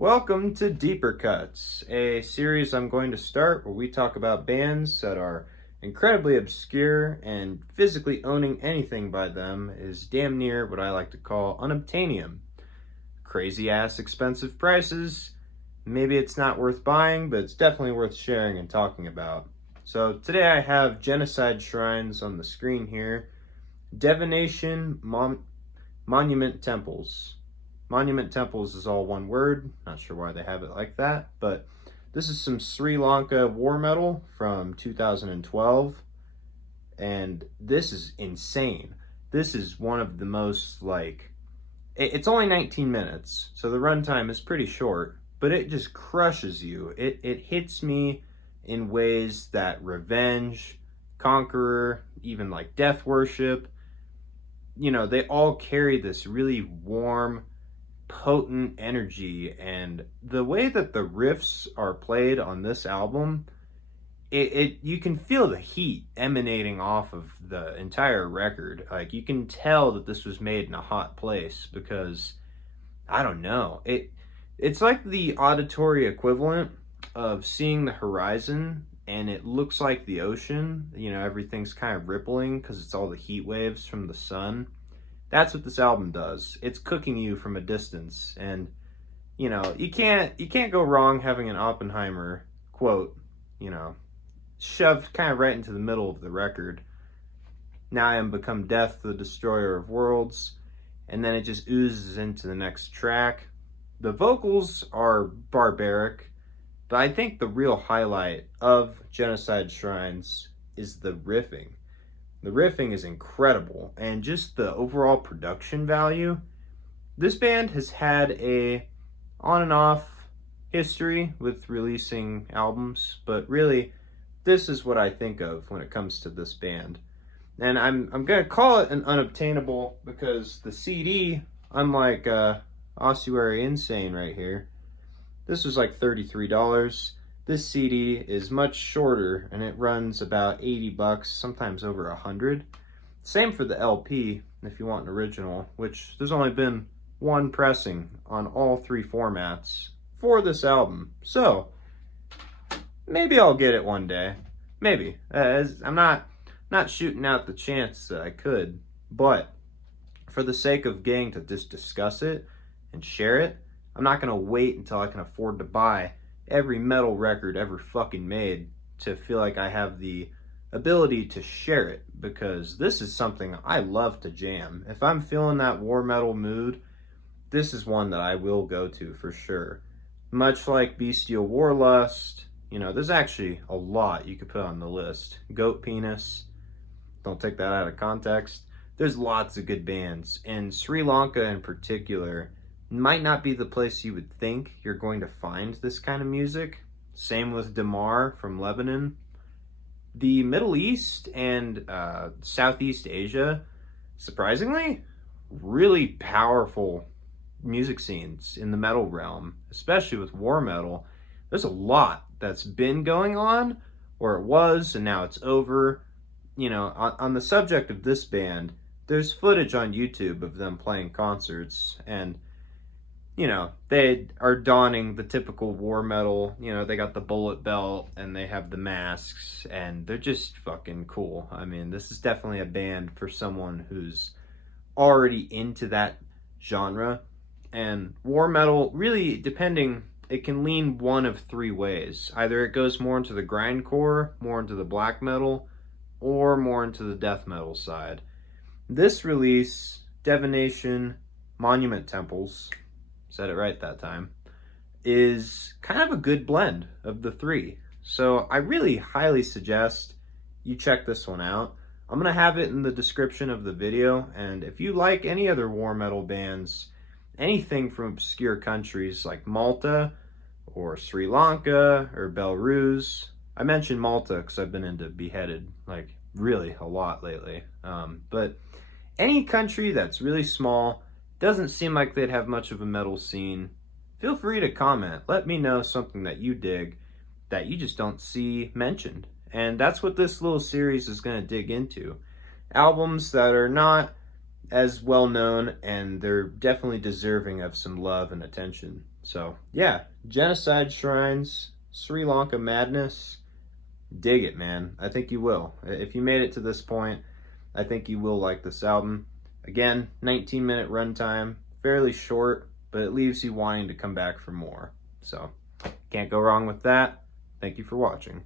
Welcome to Deeper Cuts, a series I'm going to start where we talk about bands that are incredibly obscure and physically owning anything by them is damn near what I like to call unobtainium. Crazy ass expensive prices. Maybe it's not worth buying, but it's definitely worth sharing and talking about. So today I have Genocide Shrines on the screen here. Devanation Monumentemples. Monumentemples is all one word. Not sure why they have it like that, but this is some Sri Lanka war metal from 2012, and this is insane. This is one of the most, it's only 19 minutes, so the runtime is pretty short, but it just crushes you. It hits me in ways that Revenge, Conqueror, even like Death Worship, they all carry this really warm, potent energy, and the way that the riffs are played on this album, you can feel the heat emanating off of the entire record. Like, you can tell that this was made in a hot place because I don't know, it's like the auditory equivalent of seeing the horizon and it looks like the ocean. Everything's kind of rippling because it's all the heat waves from the sun. That's what this album does. It's cooking you from a distance, and you can't go wrong having an Oppenheimer quote, shoved kind of right into the middle of the record. Now I am become death, the destroyer of worlds, and then it just oozes into the next track. The vocals are barbaric, but I think the real highlight of Genocide Shrines is the riffing. The riffing is incredible, and just the overall production value. This band has had a on and off history with releasing albums, but really, this is what I think of when it comes to this band. And I'm gonna call it an unobtainable because the CD, unlike Ossuary Insane right here, this was like $33. This CD is much shorter and it runs about 80 bucks, sometimes over 100. Same for the LP if you want an original, which there's only been one pressing on all three formats for this album. So maybe I'll get it one day. Maybe. I'm not shooting out the chance that I could, but for the sake of getting to just discuss it and share it, I'm not gonna wait until I can afford to buy every metal record ever fucking made to feel like I have the ability to share it, because this is something I love to jam. If I'm feeling that war metal mood, this is one that I will go to for sure. Much like Bestial Warlust, there's actually a lot you could put on the list. Goat Penis, don't take that out of context. There's lots of good bands, and Sri Lanka in particular might not be the place you would think you're going to find this kind of music. Same with Damar from Lebanon. The Middle East and Southeast Asia, surprisingly, really powerful music scenes in the metal realm, especially with war metal. There's a lot that's been going on, or it was, and now it's over. On the subject of this band, there's footage on YouTube of them playing concerts, and they are donning the typical war metal. They got the bullet belt and they have the masks, and they're just fucking cool. I mean, this is definitely a band for someone who's already into that genre. And war metal, really, it can lean one of three ways. Either it goes more into the grindcore, more into the black metal, or more into the death metal side. This release, Devanation Monumentemples, said it right that time, is kind of a good blend of the three. So I really highly suggest you check this one out. I'm going to have it in the description of the video, and if you like any other war metal bands, anything from obscure countries like Malta or Sri Lanka or Belarus. I mentioned Malta because I've been into Beheaded really a lot lately. But any country that's really small, doesn't seem like they'd have much of a metal scene, feel free to comment. Let me know something that you dig that you just don't see mentioned. And that's what this little series is going to dig into. Albums that are not as well known, and they're definitely deserving of some love and attention. So yeah, Genocide Shrines, Sri Lanka Madness. Dig it, man. I think you will. If you made it to this point, I think you will like this album. Again, 19-minute runtime, fairly short, but it leaves you wanting to come back for more. So, can't go wrong with that. Thank you for watching.